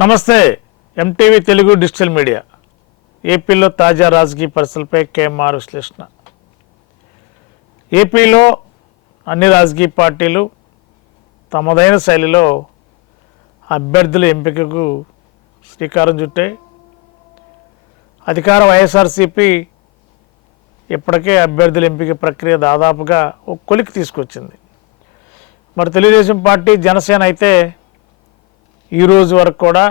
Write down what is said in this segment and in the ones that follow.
నమస్తే MTV Telugu digital media. ఏపీలో తాజా రాజకీయ పరిస్థితులపై కేఎంఆర్ విశ్లేషణ. ఏపీలో అన్ని రాజకీయ పార్టీలు తమదైన శైలిలో అభ్యర్థుల ఎంపికకు శ్రీకారం చుట్టాయి అధికార వైఎస్ఆర్సీపీ ఇప్పటికే అభ్యర్థుల ఎంపిక ప్రక్రియ దాదాపుగా ఒక కొలికి తీసుకొచ్చింది. మరి తెలుగుదేశం పార్టీ జనసేన అయితే ఈ రోజు వరకు కూడా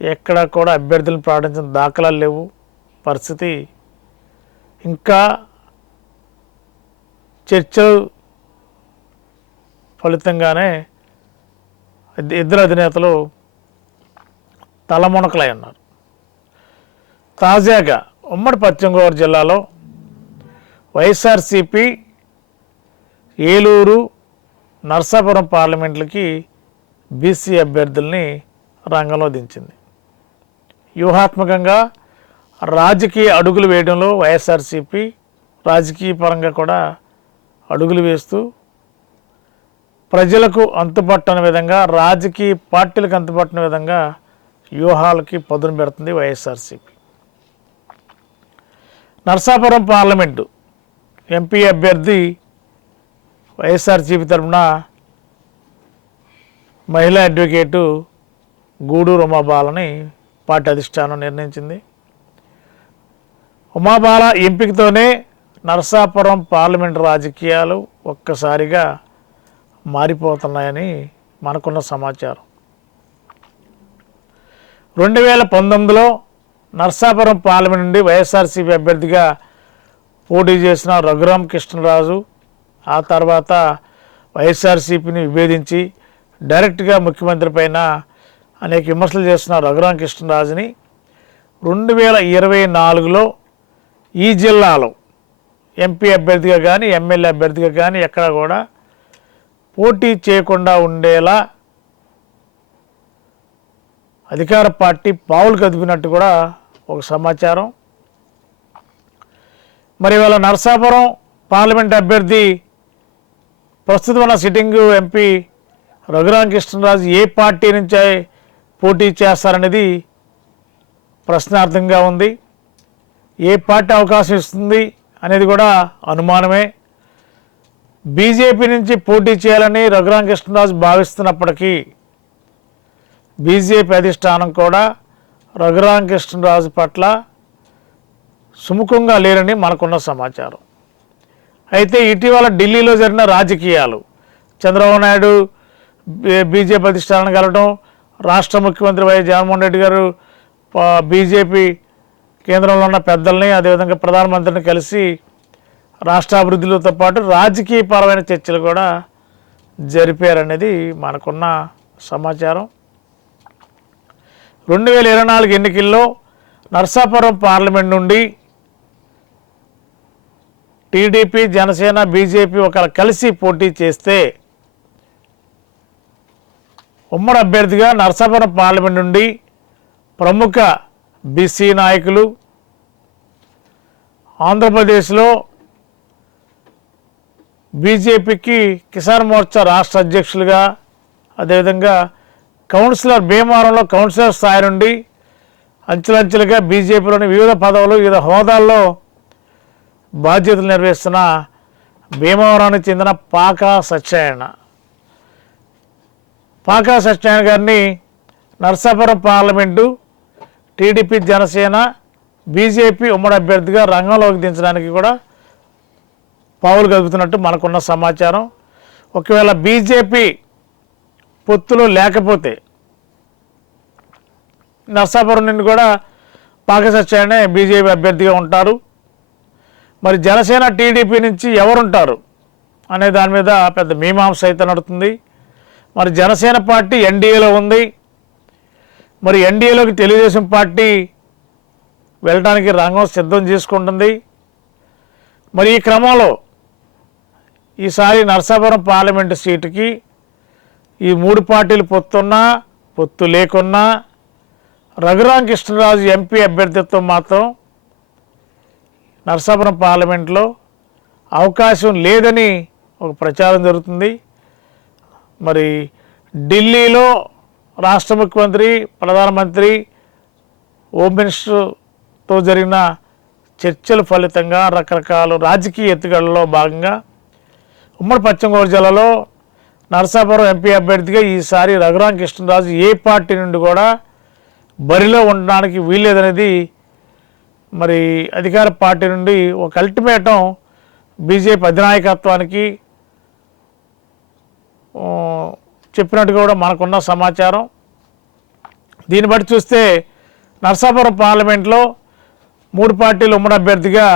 ఎక్కడా కూడా అభ్యర్థులను ప్రకటించిన దాఖలాలు లేవు. పరిస్థితి ఇంకా చర్చలు ఫలితంగానే ఇద్దరు అధినేతలు తలమునకలై ఉన్నారు తాజాగా ఉమ్మడి పశ్చిమ గోదావరి జిల్లాలో వైఎస్ఆర్సిపి ఏలూరు నర్సాపురం పార్లమెంట్లకి బీసీ అభ్యర్థుల్ని రంగంలో దించింది. వ్యూహాత్మకంగా రాజకీయ అడుగులు వేయడంలో వైఎస్ఆర్సీపీ రాజకీయ పరంగా కూడా అడుగులు వేస్తూ ప్రజలకు అంతుపట్టని విధంగా రాజకీయ పార్టీలకు అంతుపట్టని విధంగా వ్యూహాలకి పదును పెడుతుంది వైఎస్ఆర్సీపీ. నర్సాపురం పార్లమెంటు ఎంపీ అభ్యర్థి వైఎస్ఆర్సీపీ తరఫున మహిళా అడ్వకేటు గూడూరు ఉమాబాలని పార్టీ అధిష్టానం నిర్ణయించింది. ఉమాబాల ఎంపికతోనే నరసాపురం పార్లమెంట్ రాజకీయాలు ఒక్కసారిగా మారిపోతున్నాయని మనకున్న సమాచారం. రెండు వేల పంతొమ్మిదిలో నర్సాపురం పార్లమెంట్ నుండి వైఎస్ఆర్సీపీ అభ్యర్థిగా పోటీ చేసిన రఘురామ కృష్ణరాజు ఆ తర్వాత వైఎస్ఆర్సీపీని విభేదించి డైరెక్ట్గా ముఖ్యమంత్రి పైన అనేక విమర్శలు చేస్తున్న రఘురామ కృష్ణరాజుని. రెండు వేల ఇరవై నాలుగులో ఈ జిల్లాలో ఎంపీ అభ్యర్థిగా కానీ ఎమ్మెల్యే అభ్యర్థిగా కానీ ఎక్కడ కూడా పోటీ చేయకుండా ఉండేలా అధికార పార్టీ పావులు కదిపినట్టు కూడా ఒక సమాచారం. మరి ఇవాళ నరసాపురం పార్లమెంట్ అభ్యర్థి ప్రస్తుతం ఉన్న సిట్టింగ్ ఎంపీ రఘురామ కృష్ణరాజు ఏ పార్టీ నుంచి పోటీ చేస్తారనేది ప్రశ్నార్థంగా ఉంది. ఏ పార్టీ అవకాశం ఇస్తుంది అనేది కూడా అనుమానమే. బీజేపీ నుంచి పోటీ చేయాలని రఘురామ కృష్ణరాజు భావిస్తున్నప్పటికీ బీజేపీ అధిష్టానం కూడా రఘురామ కృష్ణరాజు పట్ల సుముఖంగా లేరని మనకున్న సమాచారం. అయితే ఇటీవల ఢిల్లీలో జరిగిన రాజకీయాలు చంద్రబాబు నాయుడు బీజేపీ అధిష్టానం కలవడం రాష్ట్ర ముఖ్యమంత్రి వైఎస్ జగన్మోహన్ రెడ్డి గారు బీజేపీ కేంద్రంలో ఉన్న పెద్దల్ని అదేవిధంగా ప్రధానమంత్రిని కలిసి రాష్ట్ర అభివృద్ధితో పాటు రాజకీయపరమైన చర్చలు కూడా జరిపారనేది మనకున్న సమాచారం. రెండు వేల ఇరవై నాలుగు ఎన్నికల్లో నర్సాపురం పార్లమెంట్ నుండి టీడీపీ జనసేన బీజేపీ ఒకరు కలిసి పోటీ చేస్తే ఉమ్మడి అభ్యర్థిగా నర్సాపురం పార్లమెంట్ నుండి ప్రముఖ బీసీ నాయకులు ఆంధ్రప్రదేశ్లో బీజేపీకి కిసాన్ మోర్చా రాష్ట్ర అధ్యక్షులుగా అదేవిధంగా కౌన్సిలర్ భీమవరంలో కౌన్సిలర్ స్థాయి నుండి అంచెలంచెలుగా బీజేపీలోని వివిధ పదవులు వివిధ హోదాల్లో బాధ్యతలు నిర్వహిస్తున్న భీమవరానికి చెందిన పాకా సత్యనారాయణ. పాకా సత్యనారాయణ గారిని Narsapuram parliament TDP Janasena BJP ఉమ్మడి అభ్యర్థిగా రంగంలోకి దించడానికి కూడా పావులు కదుపుతున్నట్టు మనకున్న సమాచారం. ఒకవేళ బీజేపీ పొత్తులు లేకపోతే నర్సాపురం నుండి కూడా పాక సత్యానే బీజేపీ అభ్యర్థిగా ఉంటారు. మరి జనసేన టీడీపీ నుంచి ఎవరుంటారు అనే దాని మీద పెద్ద మీమాంస అయితే నడుతుంది. మరి జనసేన పార్టీ ఎన్డీఏలో ఉంది. మరి ఎన్డీఏలోకి తెలుగుదేశం పార్టీ వెళ్ళడానికి రంగం సిద్ధం చేసుకుంటుంది. మరి ఈ క్రమంలో ఈసారి నరసాపురం పార్లమెంటు సీటుకి ఈ మూడు పార్టీలు పొత్తున్నా పొత్తు లేకున్నా రఘురామ కృష్ణరాజు ఎంపీ అభ్యర్థిత్వం మాత్రం నరసాపురం పార్లమెంట్లో అవకాశం లేదని ఒక ప్రచారం జరుగుతుంది. మరి ఢిల్లీలో రాష్ట్ర ముఖ్యమంత్రి ప్రధానమంత్రి హోమ్ మినిస్టర్తో జరిగిన చర్చల ఫలితంగా రకరకాల రాజకీయ ఎత్తుగడలో భాగంగా ఉమ్మడి పశ్చిమ గోదావరి జిల్లాలో నరసాపురం ఎంపీ అభ్యర్థిగా ఈసారి రఘురామ్ కృష్ణరాజు ఏ పార్టీ నుండి కూడా బరిలో ఉండడానికి వీల్లేదనేది మరి అధికార పార్టీ నుండి ఒక అల్టిమేటం బీజేపీ అధినాయకత్వానికి చెప్పినట్టుగా కూడా మనకున్న సమాచారం. దీన్ని బట్టి చూస్తే నర్సాపురం పార్లమెంట్లో మూడు పార్టీలు ఉమ్మడి అభ్యర్థిగా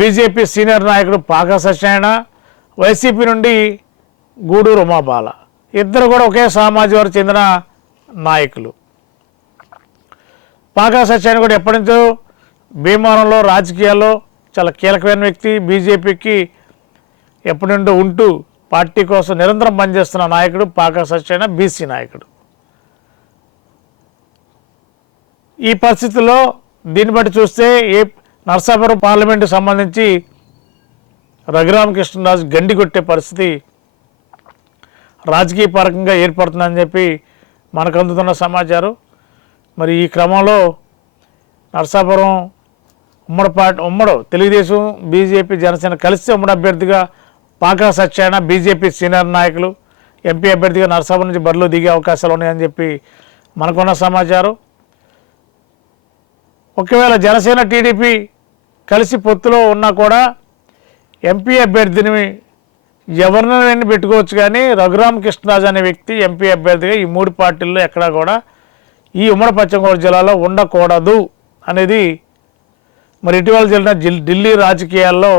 బీజేపీ సీనియర్ నాయకుడు పాకా సత్యనారాయణ వైసీపీ నుండి గూడూరు ఉమాబాల. ఇద్దరు కూడా ఒకే సామాజిక వర్గం చెందిన నాయకులు. పాకా సత్యనారాయణ కూడా ఎప్పటి నుంచో భీమవరంలో రాజకీయాల్లో చాలా కీలకమైన వ్యక్తి. బీజేపీకి ఎప్పటి నుండో ఉంటూ పార్టీ కోసం నిరంతరం పనిచేస్తున్న నాయకుడు పాక సత్యనారాయణ బీసీ నాయకుడు. ఈ పరిస్థితుల్లో దీన్ని బట్టి చూస్తే ఏ నరసాపురం పార్లమెంటు సంబంధించి రఘురామకృష్ణరాజు గండి కొట్టే పరిస్థితి రాజకీయ పరకంగా ఏర్పడుతుందని చెప్పి మనకు అందుతున్న సమాచారం. మరి ఈ క్రమంలో నరసాపురం ఉమ్మడి పార్టీ ఉమ్మడు తెలుగుదేశం బీజేపీ జనసేన కలిసి ఉమ్మడి అభ్యర్థిగా పాకా సత్యాయన బీజేపీ సీనియర్ నాయకులు ఎంపీ అభ్యర్థిగా నరసాపురం నుంచి బరిలో దిగే అవకాశాలు ఉన్నాయని చెప్పి మనకున్న సమాచారం. ఒకవేళ జనసేన టీడీపీ కలిసి పొత్తులో ఉన్నా కూడా ఎంపీ అభ్యర్థిని ఎవరినైనా పెట్టుకోవచ్చు కానీ రఘురామ్ కృష్ణరాజు అనే వ్యక్తి ఎంపీ అభ్యర్థిగా ఈ మూడు పార్టీల్లో ఎక్కడా కూడా ఈ ఉమ్మడి పశ్చిమగోదావరి జిల్లాలో ఉండకూడదు అనేది. మరి ఇటీవల జరిగిన ఢిల్లీ రాజకీయాల్లో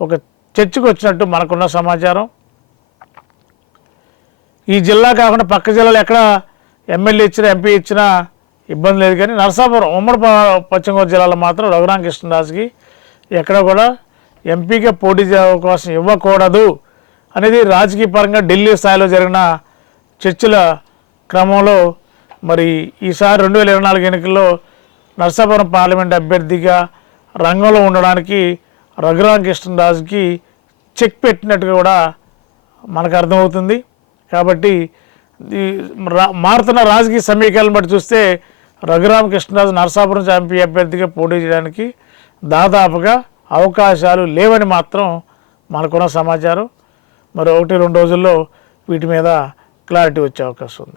ఒక చర్చకు వచ్చినట్టు మనకున్న సమాచారం. ఈ జిల్లా కాకుండా పక్క జిల్లాలో ఎక్కడ ఎమ్మెల్యే ఇచ్చినా ఎంపీ ఇచ్చినా ఇబ్బంది లేదు కానీ నరసాపురం ఉమ్మడి పశ్చిమ గోదావరి జిల్లాలో మాత్రం రఘురామ కృష్ణదాస్కి ఎక్కడ కూడా ఎంపీగా పోటీ అవకాశం ఇవ్వకూడదు అనేది రాజకీయ పరంగా ఢిల్లీ స్థాయిలో జరిగిన చర్చల క్రమంలో మరి ఈసారి రెండు వేల ఇరవై నాలుగు ఎన్నికల్లో నరసాపురం పార్లమెంట్ అభ్యర్థిగా రంగంలో ఉండడానికి రఘురామ కృష్ణరాజుకి చెక్ పెట్టినట్టుగా కూడా మనకు అర్థమవుతుంది. కాబట్టి రా- మారుతున్న రాజకీయ సమీకరణను బట్టి చూస్తే రఘురామ కృష్ణరాజు నరసాపురం ఎంపీ అభ్యర్థిగా పోటీ చేయడానికి దాదాపుగా అవకాశాలు లేవని మాత్రం మనకున్న సమాచారం. మరి ఒకటి రెండు రోజుల్లో వీటి మీద క్లారిటీ వచ్చే అవకాశం ఉంది.